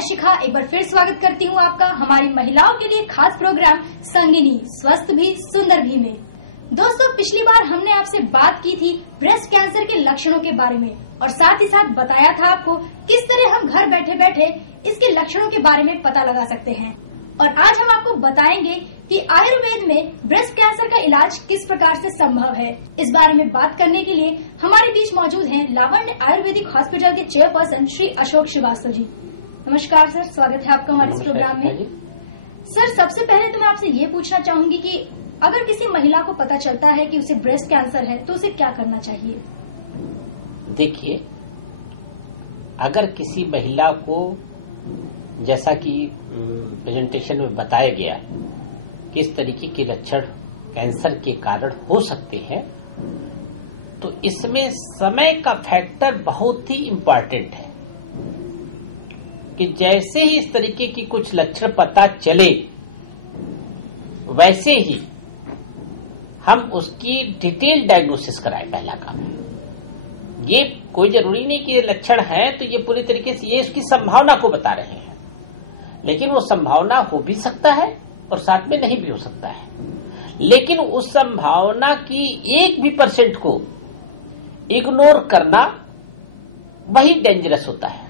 शिखा एक बार फिर स्वागत करती हूँ आपका हमारी महिलाओं के लिए खास प्रोग्राम संगिनी स्वस्थ भी सुंदर भी में। दोस्तों, पिछली बार हमने आपसे बात की थी ब्रेस्ट कैंसर के लक्षणों के बारे में और साथ ही साथ बताया था आपको किस तरह हम घर बैठे बैठे इसके लक्षणों के बारे में पता लगा सकते हैं। और आज हम आपको बताएंगे कि आयुर्वेद में ब्रेस्ट कैंसर का इलाज किस प्रकार से संभव है। इस बारे में बात करने के लिए हमारे बीच मौजूद हैं लावण्य आयुर्वेदिक हॉस्पिटल के चेयरपर्सन श्री अशोक श्रीवास्तव जी। नमस्कार सर, स्वागत है आपका हमारे इस प्रोग्राम में। सर, सबसे पहले तो मैं आपसे ये पूछना चाहूंगी कि अगर किसी महिला को पता चलता है कि उसे ब्रेस्ट कैंसर है तो उसे क्या करना चाहिए? देखिए, अगर किसी महिला को जैसा कि प्रेजेंटेशन में बताया गया किस तरीके के लक्षण कैंसर के कारण हो सकते हैं, तो इसमें समय का फैक्टर बहुत ही इम्पोर्टेंट है कि जैसे ही इस तरीके की कुछ लक्षण पता चले वैसे ही हम उसकी डिटेल डायग्नोसिस कराएं। पहला काम ये कोई जरूरी नहीं कि ये लक्षण है तो ये पूरी तरीके से ये उसकी संभावना को बता रहे हैं, लेकिन वो संभावना हो भी सकता है और साथ में नहीं भी हो सकता है। लेकिन उस संभावना की 1% को इग्नोर करना वही डेंजरस होता है।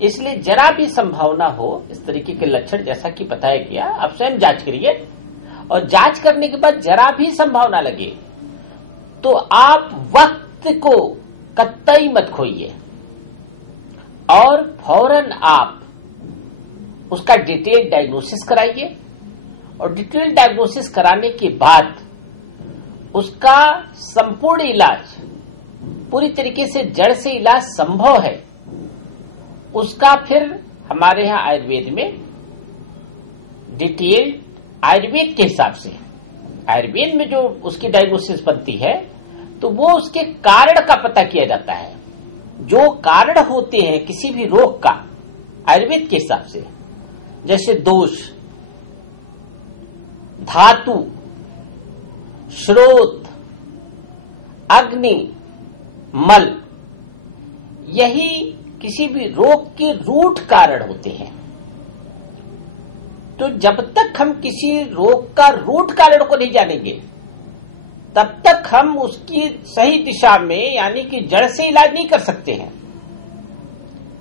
इसलिए जरा भी संभावना हो इस तरीके के लक्षण जैसा कि बताया गया, आप स्वयं जांच करिए और जांच करने के बाद जरा भी संभावना लगे तो आप वक्त को कतई मत खोइए और फौरन आप उसका डिटेल डायग्नोसिस कराइए। और डिटेल डायग्नोसिस कराने के बाद उसका संपूर्ण इलाज, पूरी तरीके से जड़ से इलाज संभव है, उसका फिर हमारे यहाँ आयुर्वेद में डिटेल आयुर्वेद के हिसाब से, आयुर्वेद में जो उसकी डायग्नोसिस बनती है तो वो उसके कारण का पता किया जाता है। जो कारण होते हैं किसी भी रोग का आयुर्वेद के हिसाब से, जैसे दोष, धातु, श्रोत, अग्नि, मल, यही किसी भी रोग के रूट कारण होते हैं। तो जब तक हम किसी रोग का रूट कारण को नहीं जानेंगे तब तक हम उसकी सही दिशा में यानी कि जड़ से इलाज नहीं कर सकते हैं।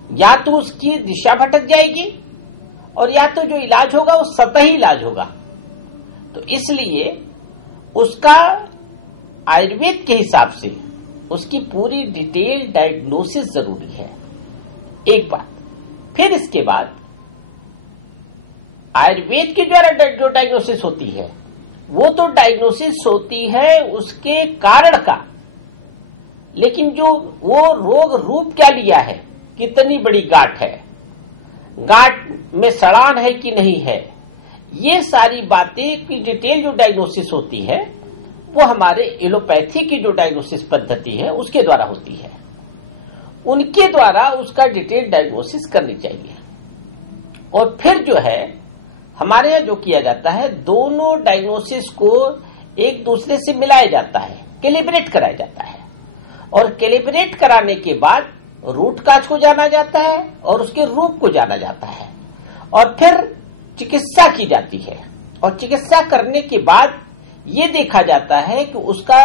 या तो उसकी दिशा भटक जाएगी और या तो जो इलाज होगा वो सतही इलाज होगा। तो इसलिए उसका आयुर्वेद के हिसाब से उसकी पूरी डिटेल डायग्नोसिस जरूरी है, एक बात। फिर इसके बाद आयुर्वेद के द्वारा जो डायग्नोसिस होती है वो तो डायग्नोसिस होती है उसके कारण का, लेकिन जो वो रोग रूप क्या लिया है, कितनी बड़ी गांठ है, गांठ में सड़ान है कि नहीं है, ये सारी बातें की डिटेल जो डायग्नोसिस होती है वो हमारे एलोपैथी की जो डायग्नोसिस पद्धति है उसके द्वारा होती है। उनके द्वारा उसका डिटेल डायग्नोसिस करनी चाहिए। और फिर जो है हमारे यहाँ जो किया जाता है, दोनों डायग्नोसिस को एक दूसरे से मिलाया जाता है, कैलिब्रेट कराया जाता है। और कैलिब्रेट कराने के बाद रूट काज को जाना जाता है और उसके रूप को जाना जाता है और फिर चिकित्सा की जाती है। और चिकित्सा करने के बाद ये देखा जाता है कि उसका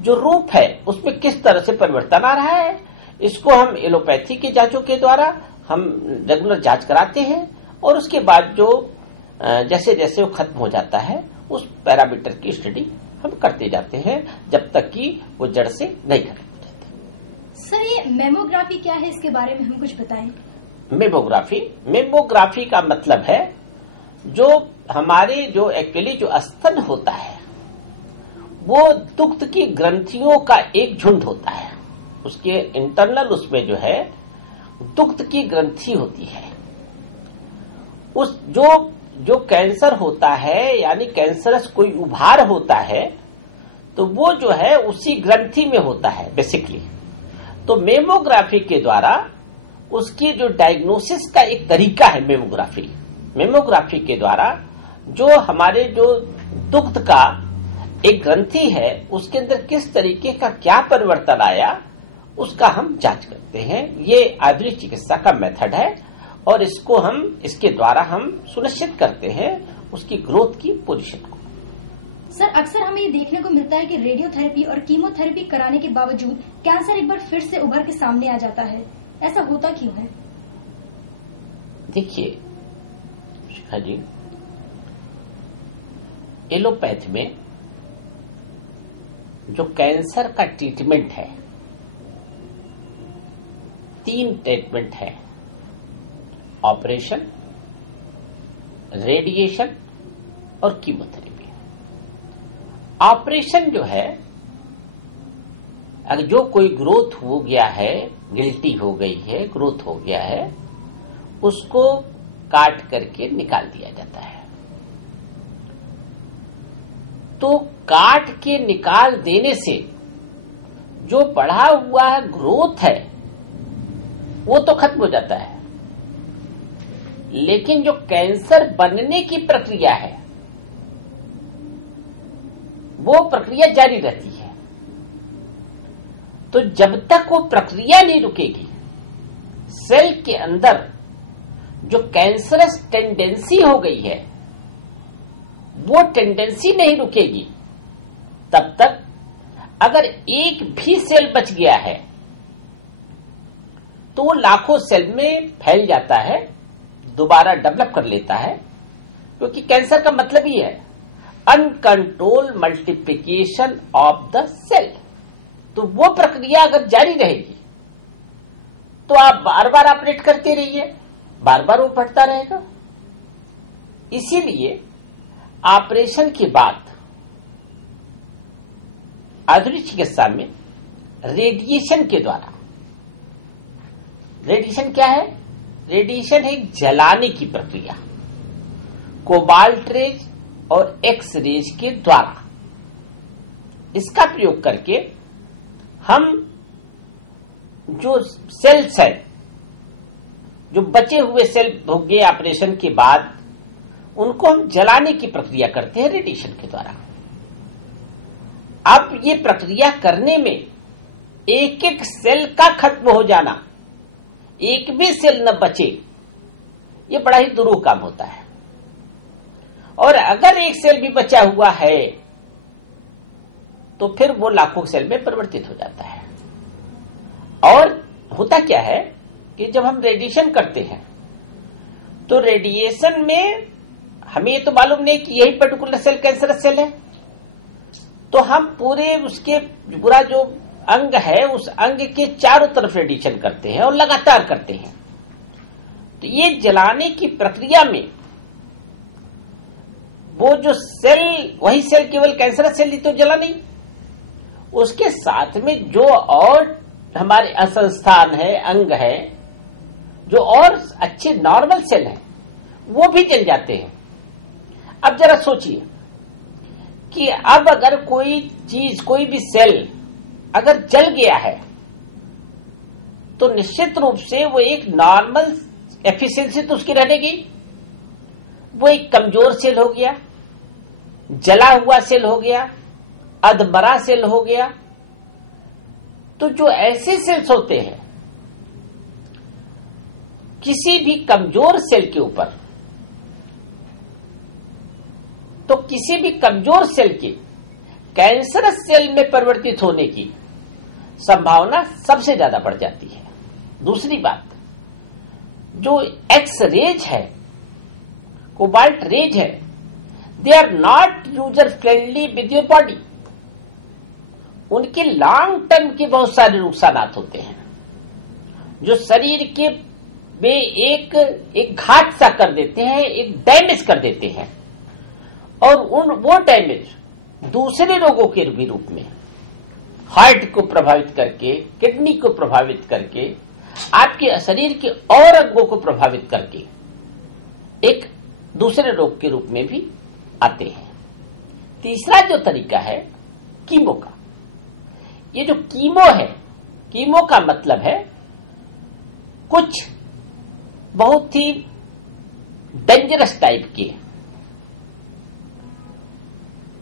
जो रूप है उसमें किस तरह से परिवर्तन आ रहा है। इसको हम एलोपैथी की जांचों के द्वारा हम रेगुलर जांच कराते हैं और उसके बाद जो जैसे जैसे वो खत्म हो जाता है उस पैरामीटर की स्टडी हम करते जाते हैं जब तक कि वो जड़ से नहीं खत्म हो जाती। सर, ये मेमोग्राफी क्या है, इसके बारे में हम कुछ बताएं। मेमोग्राफी का मतलब है जो हमारे जो एक्चुअली जो स्तन होता है वो दुग्ध की ग्रंथियों का एक झुंड होता है। उसके इंटरनल उसमें जो है दुग्ध की ग्रंथि होती है। उस जो कैंसर होता है यानी कैंसरस कोई उभार होता है तो वो जो है उसी ग्रंथि में होता है बेसिकली। तो मेमोग्राफी के द्वारा उसकी जो डायग्नोसिस का एक तरीका है मेमोग्राफी के द्वारा जो हमारे जो दुग्ध का एक ग्रंथि है उसके अंदर किस तरीके का क्या परिवर्तन आया उसका हम जांच करते हैं। ये आयुर्वेदिक चिकित्सा का मेथड है और इसके द्वारा हम सुनिश्चित करते हैं उसकी ग्रोथ की पोजीशन को। सर, अक्सर हमें ये देखने को मिलता है कि रेडियोथेरेपी और कीमोथेरेपी कराने के बावजूद कैंसर एक बार फिर से उभर के सामने आ जाता है। ऐसा होता क्यों है? देखिए शिखा जी, एलोपैथ में जो कैंसर का ट्रीटमेंट है, 3 ट्रीटमेंट है: ऑपरेशन, रेडिएशन और कीमोथेरेपी। ऑपरेशन जो है, अगर जो कोई ग्रोथ हो गया है, गिल्टी हो गई है, ग्रोथ हो गया है, उसको काट करके निकाल दिया जाता है। तो काट के निकाल देने से जो बढ़ा हुआ ग्रोथ है वो तो खत्म हो जाता है, लेकिन जो कैंसर बनने की प्रक्रिया है वो प्रक्रिया जारी रहती है। तो जब तक वो प्रक्रिया नहीं रुकेगी, सेल के अंदर जो कैंसरस टेंडेंसी हो गई है वो टेंडेंसी नहीं रुकेगी, तब तक अगर एक भी सेल बच गया है तो वो लाखों सेल में फैल जाता है, दोबारा डेवलप कर लेता है, क्योंकि कैंसर का मतलब ही है uncontrol multiplication of the cell. तो वो प्रक्रिया अगर जारी रहेगी तो आप बार बार ऑपरेट करते रहिए, बार बार वो बढ़ता रहेगा। इसीलिए ऑपरेशन के बाद आधुनिक चिकित्सा में रेडिएशन के द्वारा, रेडिएशन क्या है? रेडिएशन है एक जलाने की प्रक्रिया, कोबाल्ट रेज और एक्स रेज के द्वारा। इसका प्रयोग करके हम जो सेल्स है, जो बचे हुए सेल हो गए ऑपरेशन के बाद, उनको हम जलाने की प्रक्रिया करते हैं रेडिएशन के द्वारा। अब ये प्रक्रिया करने में एक एक सेल का खत्म हो जाना, एक भी सेल न बचे, ये बड़ा ही दुरूह काम होता है। और अगर एक सेल भी बचा हुआ है तो फिर वो लाखों सेल में परिवर्तित हो जाता है। और होता क्या है कि जब हम रेडिएशन करते हैं तो रेडिएशन में हमें ये तो मालूम नहीं कि यही पर्टिकुलर सेल कैंसरस सेल है, तो हम पूरे उसके पूरा जो अंग है उस अंग के चारों तरफ रेडिएशन करते हैं और लगातार करते हैं। तो ये जलाने की प्रक्रिया में वो जो सेल, वही सेल केवल कैंसरस सेल ही तो जला नहीं, उसके साथ में जो और हमारे असंस्थान है, अंग है, जो और अच्छे नॉर्मल सेल हैं, वो भी जल जाते हैं। अब जरा सोचिए कि अब अगर कोई चीज, कोई भी सेल अगर जल गया है तो निश्चित रूप से वो एक नॉर्मल एफिशिएंसी तो उसकी रहेगी, वो एक कमजोर सेल हो गया, जला हुआ सेल हो गया, अधमरा सेल हो गया। तो जो ऐसे सेल्स होते हैं, किसी भी कमजोर सेल के ऊपर, तो किसी भी कमजोर सेल के कैंसरस सेल में परिवर्तित होने की संभावना सबसे ज्यादा बढ़ जाती है। दूसरी बात, जो एक्स रेज है, कोबाल्ट रेज है, they are not user friendly with your body. उनके लॉन्ग टर्म के बहुत सारे नुकसान होते हैं जो शरीर के वे एक घाट सा कर देते हैं, एक डैमेज कर देते हैं, और वो डैमेज दूसरे रोगों के भी रूप में हार्ट को प्रभावित करके, किडनी को प्रभावित करके, आपके शरीर के और अंगों को प्रभावित करके एक दूसरे रोग के रूप में भी आते हैं। तीसरा जो तरीका है कीमो का, ये जो कीमो है, कीमो का मतलब है कुछ बहुत ही डेंजरस टाइप के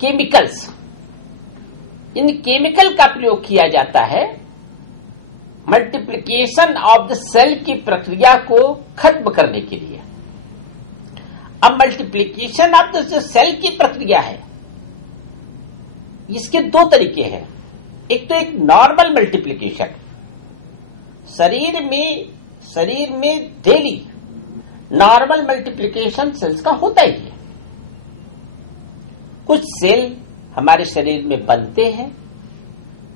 केमिकल्स, इन केमिकल का प्रयोग किया जाता है मल्टीप्लिकेशन ऑफ द सेल की प्रक्रिया को खत्म करने के लिए। अब मल्टीप्लिकेशन ऑफ द जो सेल की प्रक्रिया है, इसके दो तरीके हैं। एक तो एक नॉर्मल मल्टीप्लिकेशन, शरीर में डेली नॉर्मल मल्टीप्लिकेशन सेल्स का होता ही है। कुछ सेल हमारे शरीर में बनते हैं,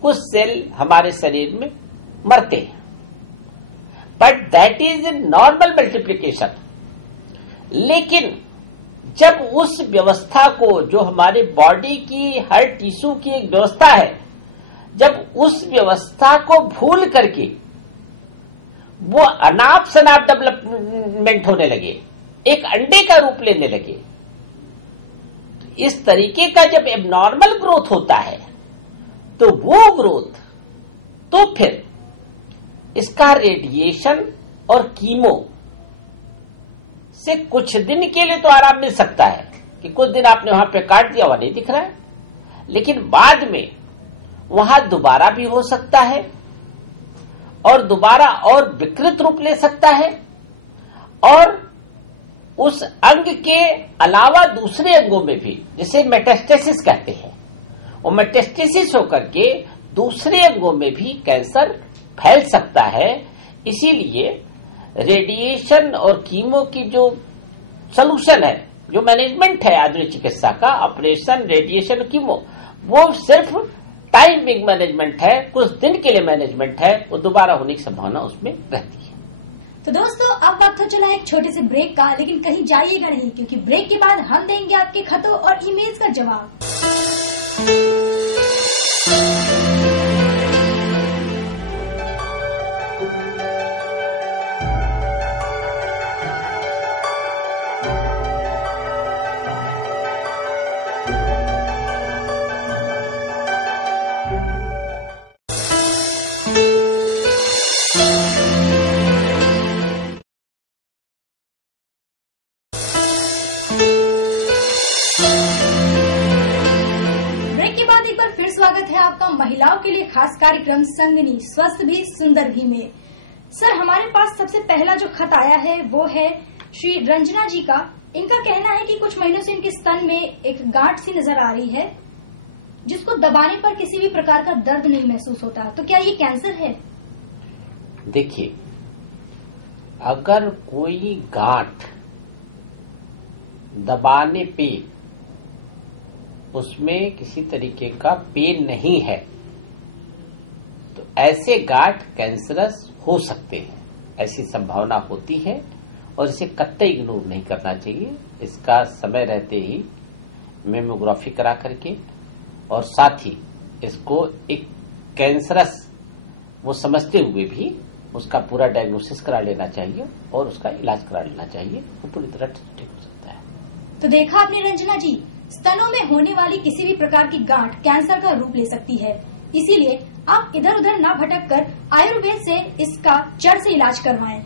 कुछ सेल हमारे शरीर में मरते हैं, but that is a normal multiplication. लेकिन जब उस व्यवस्था को, जो हमारे बॉडी की हर टिश्यू की एक व्यवस्था है, जब उस व्यवस्था को भूल करके वो अनाप शनाप डेवलपमेंट होने लगे, एक अंडे का रूप लेने लगे, तो इस तरीके का जब एबनॉर्मल ग्रोथ होता है, तो वो ग्रोथ, तो फिर इसका रेडिएशन और कीमो से कुछ दिन के लिए तो आराम मिल सकता है कि कुछ दिन आपने वहां पे काट दिया, वहां नहीं दिख रहा है, लेकिन बाद में वहां दोबारा भी हो सकता है और दोबारा और विकृत रूप ले सकता है, और उस अंग के अलावा दूसरे अंगों में भी, जिसे मेटास्टेसिस कहते हैं, वो मेटास्टेसिस होकर के दूसरे अंगों में भी कैंसर फैल सकता है। इसीलिए रेडिएशन और कीमो की जो सलूशन है, जो मैनेजमेंट है आधुनिक चिकित्सा का, ऑपरेशन, रेडिएशन, कीमो, वो सिर्फ टाइमिंग मैनेजमेंट है, कुछ दिन के लिए मैनेजमेंट है, वो दोबारा होने की संभावना उसमें रहती है। तो दोस्तों, अब वक्त हो चला एक छोटे से ब्रेक का, लेकिन कहीं जाइएगा नहीं, क्योंकि ब्रेक के बाद हम देंगे आपके खतों और ईमेल्स का जवाब। आपका महिलाओं के लिए खास कार्यक्रम संगिनी स्वस्थ भी सुंदर भी में। सर, हमारे पास सबसे पहला जो खत आया है वो है श्री रंजना जी का। इनका कहना है कि कुछ महीनों से इनके स्तन में एक गांठ सी नजर आ रही है, जिसको दबाने पर किसी भी प्रकार का दर्द नहीं महसूस होता। तो क्या ये कैंसर है? देखिए, अगर कोई गांठ दबाने पे उसमें किसी तरीके का पेन नहीं है, तो ऐसे गांठ कैंसरस हो सकते हैं, ऐसी संभावना होती है और इसे कतई इग्नोर नहीं करना चाहिए। इसका समय रहते ही मेमोग्राफी करा करके और साथ ही इसको एक कैंसरस वो समझते हुए भी उसका पूरा डायग्नोसिस करा लेना चाहिए और उसका इलाज करा लेना चाहिए, वो पूरी तरह ठीक हो सकता है। तो देखा आपने रंजना जी, स्तनों में होने वाली किसी भी प्रकार की गांठ कैंसर का रूप ले सकती है, इसीलिए आप इधर उधर ना भटक कर आयुर्वेद से इसका जड़ से इलाज करवाएं।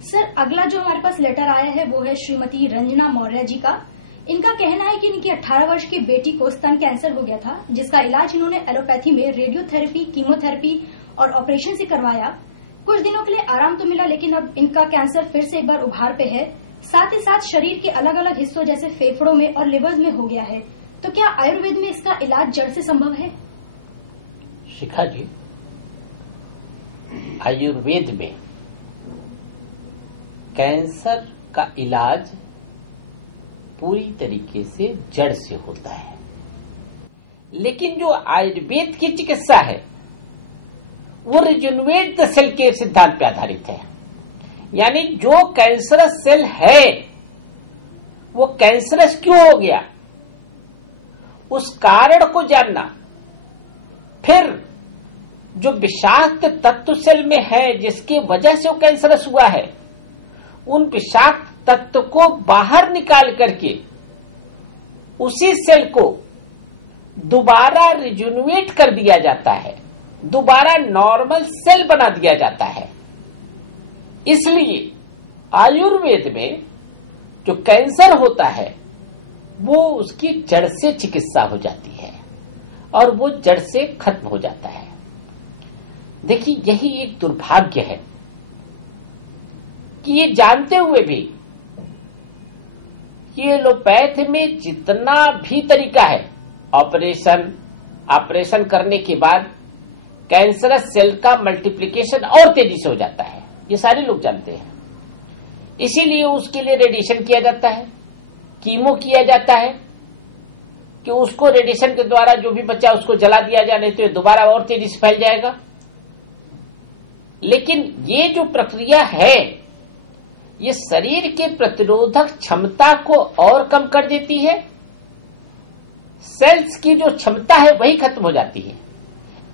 सर, अगला जो हमारे पास लेटर आया है वो है श्रीमती रंजना मौर्य जी का। इनका कहना है कि इनकी 18 वर्ष की बेटी को स्तन कैंसर हो गया था, जिसका इलाज इन्होंने एलोपैथी में रेडियोथेरेपी, कीमोथेरेपी और ऑपरेशन से करवाया। कुछ दिनों के लिए आराम तो मिला, लेकिन अब इनका कैंसर फिर से एक बार उभार पे है, साथ ही साथ शरीर के अलग अलग हिस्सों जैसे फेफड़ों में और लिवर में हो गया है। तो क्या आयुर्वेद में इसका इलाज जड़ से संभव है? शिखा जी, आयुर्वेद में कैंसर का इलाज पूरी तरीके से जड़ से होता है, लेकिन जो आयुर्वेद की चिकित्सा है वो रिजुनवेट द सेल के सिद्धांत पर आधारित है। यानी जो कैंसरस सेल है वो कैंसरस क्यों हो गया, उस कारण को जानना, फिर जो विषाक्त तत्व सेल में है जिसकी वजह से वो कैंसरस हुआ है, उन विषाक्त तत्व को बाहर निकाल करके उसी सेल को दोबारा रिजुनवेट कर दिया जाता है, दोबारा नॉर्मल सेल बना दिया जाता है। इसलिए आयुर्वेद में जो कैंसर होता है वो उसकी जड़ से चिकित्सा हो जाती है और वो जड़ से खत्म हो जाता है। देखिए, यही एक दुर्भाग्य है कि ये जानते हुए भी कि एलोपैथ में जितना भी तरीका है, ऑपरेशन करने के बाद कैंसरस सेल का मल्टीप्लिकेशन और तेजी से हो जाता है, ये सारे लोग जानते हैं। इसीलिए उसके लिए रेडिएशन किया जाता है, कीमो किया जाता है कि उसको रेडिएशन के द्वारा जो भी बच्चा उसको जला दिया जाए, नहीं तो ये दोबारा और तेजी से फैल जाएगा। लेकिन ये जो प्रक्रिया है, ये शरीर के प्रतिरोधक क्षमता को और कम कर देती है। सेल्स की जो क्षमता है वही खत्म हो जाती है।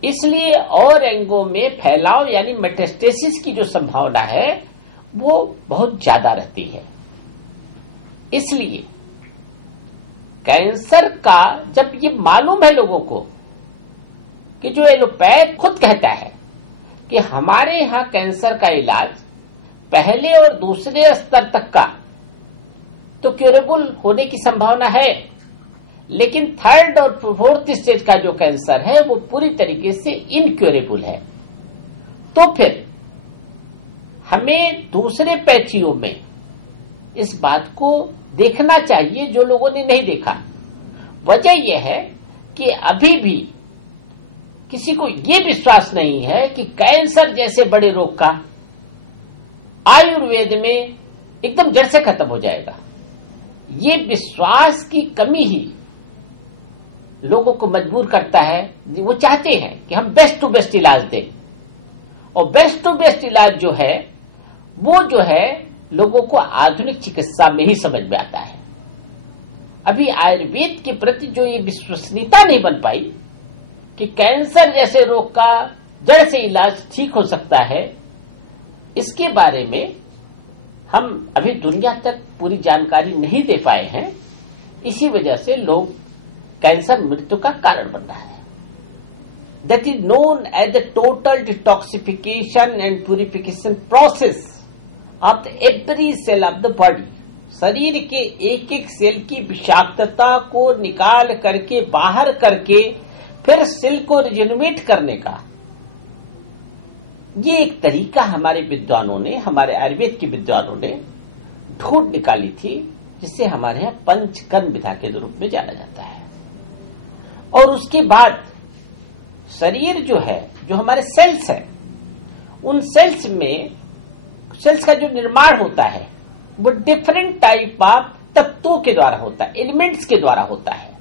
इसलिए और अंगों में फैलाव यानी मेटास्टेसिस की जो संभावना है वो बहुत ज्यादा रहती है। इसलिए कैंसर का जब ये मालूम है लोगों को कि जो एलोपैथ खुद कहता है कि हमारे यहां कैंसर का इलाज पहले और दूसरे स्तर तक का तो क्यूरेबल होने की संभावना है, लेकिन थर्ड और फोर्थ स्टेज का जो कैंसर है वो पूरी तरीके से इनक्यूरेबल है। तो फिर हमें दूसरे पैचियों में इस बात को देखना चाहिए जो लोगों ने नहीं देखा। वजह यह है कि अभी भी किसी को यह विश्वास नहीं है कि कैंसर जैसे बड़े रोग का आयुर्वेद में एकदम जड़ से खत्म हो जाएगा। ये विश्वास की कमी ही लोगों को मजबूर करता है। वो चाहते हैं कि हम बेस्ट टू बेस्ट इलाज दें, और बेस्ट टू बेस्ट इलाज जो है वो जो है लोगों को आधुनिक चिकित्सा में ही समझ में आता है। अभी आयुर्वेद के प्रति जो ये विश्वसनीयता नहीं बन पाई कि कैंसर जैसे रोग का जड़ से इलाज ठीक हो सकता है, इसके बारे में हम अभी दुनिया तक पूरी जानकारी नहीं दे पाए हैं। इसी वजह से लोग कैंसर मृत्यु का कारण बन रहा है। That is known as the total detoxification and purification process of the every cell of the body. शरीर के एक एक सेल की विषाक्तता को निकाल करके बाहर करके फिर सेल को रिजेनरेट करने का ये एक तरीका हमारे विद्वानों ने, हमारे आयुर्वेद के विद्वानों ने ढूंढ निकाली थी, जिसे हमारे यहां पंचकर्म विधा के रूप में जाना जाता है। और उसके बाद शरीर जो है, जो हमारे सेल्स है, उन सेल्स में सेल्स का जो निर्माण होता है वो डिफरेंट टाइप ऑफ तत्वों के द्वारा होता है, एलिमेंट्स के द्वारा होता है।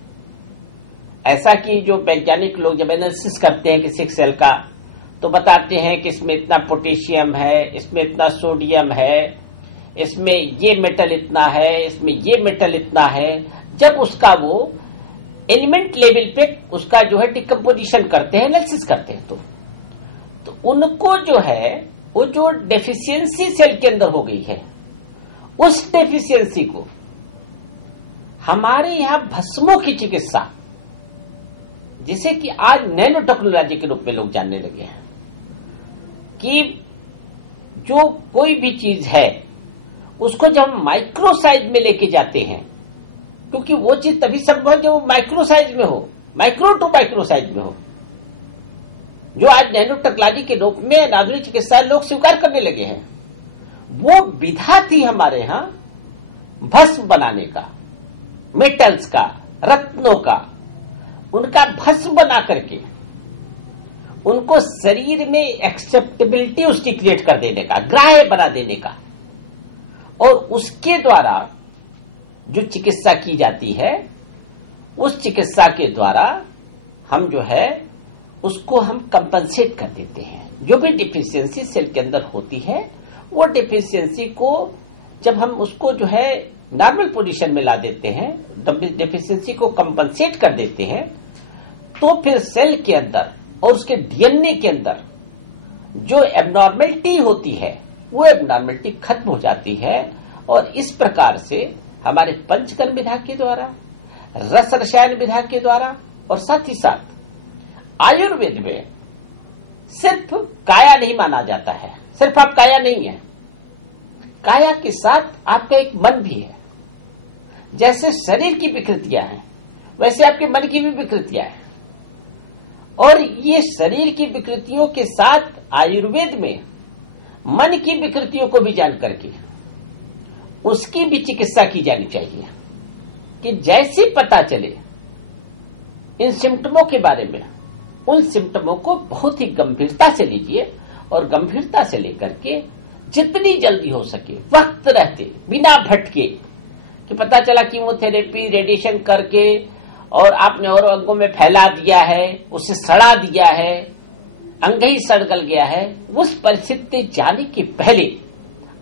ऐसा कि जो वैज्ञानिक लोग जब एनालिसिस करते हैं किसी सेल का तो बताते हैं कि इसमें इतना पोटेशियम है, इसमें इतना सोडियम है, इसमें ये मेटल इतना है, इसमें ये मेटल इतना है। जब उसका वो एलिमेंट लेवल पे उसका जो है डिकम्पोजिशन करते हैं, एनालिसिस करते हैं, तो उनको जो है वो जो डेफिशिएंसी सेल के अंदर हो गई है, उस डेफिशिएंसी को हमारे यहां भस्मों की चिकित्सा, जिसे कि आज नैनो टेक्नोलॉजी के रूप में लोग जानने लगे हैं, कि जो कोई भी चीज है उसको जब हम माइक्रो साइज में लेके जाते हैं, क्योंकि वो चीज तभी संभव है जब वो माइक्रो साइज में हो, माइक्रो टू माइक्रो साइज में हो, जो आज नैनो टेक्नोलॉजी के रूप में आधुनिक चिकित्सा लोग स्वीकार करने लगे हैं। वो विधा थी हमारे यहां भस्म बनाने का, मेटल्स का, रत्नों का, उनका भस्म बना करके उनको शरीर में एक्सेप्टेबिलिटी उसकी क्रिएट कर देने का, ग्राह्य बना देने का, और उसके द्वारा जो चिकित्सा की जाती है, उस चिकित्सा के द्वारा हम जो है उसको हम कंपनसेट कर देते हैं। जो भी डिफिशियंसी सेल के अंदर होती है, वो डिफिशियंसी को जब हम उसको जो है नॉर्मल पोजीशन में ला देते हैं, डिफिशियंसी को कंपनसेट कर देते हैं, तो फिर सेल के अंदर और उसके डीएनए के अंदर जो एबनॉर्मेलिटी होती है वो एबनॉर्मेलिटी खत्म हो जाती है। और इस प्रकार से हमारे पंचकर्म विधा के द्वारा, रस रसायन विधा के द्वारा, और साथ ही साथ आयुर्वेद में सिर्फ काया नहीं माना जाता है, सिर्फ आप काया नहीं है, काया के साथ आपका एक मन भी है। जैसे शरीर की विकृतियां हैं वैसे आपके मन की भी विकृतियां हैं, और ये शरीर की विकृतियों के साथ आयुर्वेद में मन की विकृतियों को भी जान करके उसकी भी चिकित्सा की जानी चाहिए कि जैसे पता चले इन सिम्टमों के बारे में, उन सिम्टमों को बहुत ही गंभीरता से लीजिए और गंभीरता से लेकर के जितनी जल्दी हो सके वक्त रहते बिना भटके कि पता चला कीमोथेरेपी रेडिएशन करके और आपने और अंगों में फैला दिया है, उसे सड़ा दिया है, अंग ही सड़ गल गया है, उस परिस्थिति जाने के पहले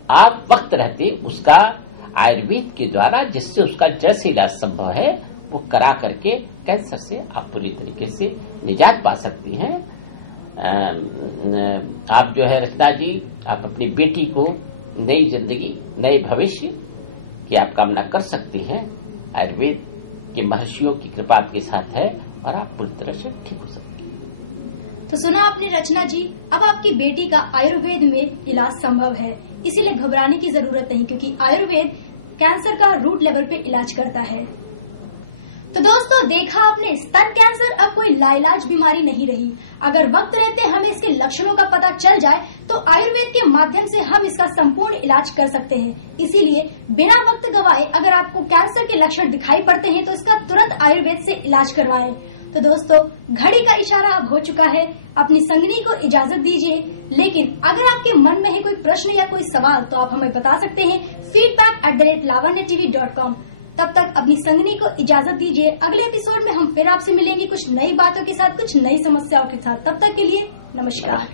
आप वक्त रहते उसका आयुर्वेद के द्वारा जिससे उसका जड़ से इलाज संभव है वो करा करके कैंसर से आप पूरी तरीके से निजात पा सकती हैं। आप जो है रचना जी, आप अपनी बेटी को नई जिंदगी, नए भविष्य की आप कामना कर सकती हैं। आयुर्वेद के महर्षियों की कृपा आपके साथ है और आप पूरी तरह से ठीक हो सकती हैं। तो सुना आपने रचना जी, अब आपकी बेटी का आयुर्वेद में इलाज संभव है, इसीलिए घबराने की जरूरत नहीं, क्योंकि आयुर्वेद कैंसर का रूट लेवल पे इलाज करता है। तो दोस्तों, देखा आपने, स्तन कैंसर अब कोई लाइलाज बीमारी नहीं रही। अगर वक्त रहते हमें इसके लक्षणों का पता चल जाए तो आयुर्वेद के माध्यम से हम इसका संपूर्ण इलाज कर सकते हैं। इसीलिए बिना वक्त गवाए अगर आपको कैंसर के लक्षण दिखाई पड़ते हैं तो इसका तुरंत आयुर्वेद से इलाज करवाएं। तो दोस्तों, घड़ी का इशारा अब हो चुका है, अपनी संगनी को इजाजत दीजिए। लेकिन अगर आपके मन में है कोई प्रश्न या कोई सवाल तो आप हमें बता सकते हैं feedback@lavanyatv.com। तब तक अपनी संगनी को इजाजत दीजिए। अगले एपिसोड में हम फिर आपसे मिलेंगे कुछ नई बातों के साथ, कुछ नई समस्याओं के साथ। तब तक के लिए नमस्कार।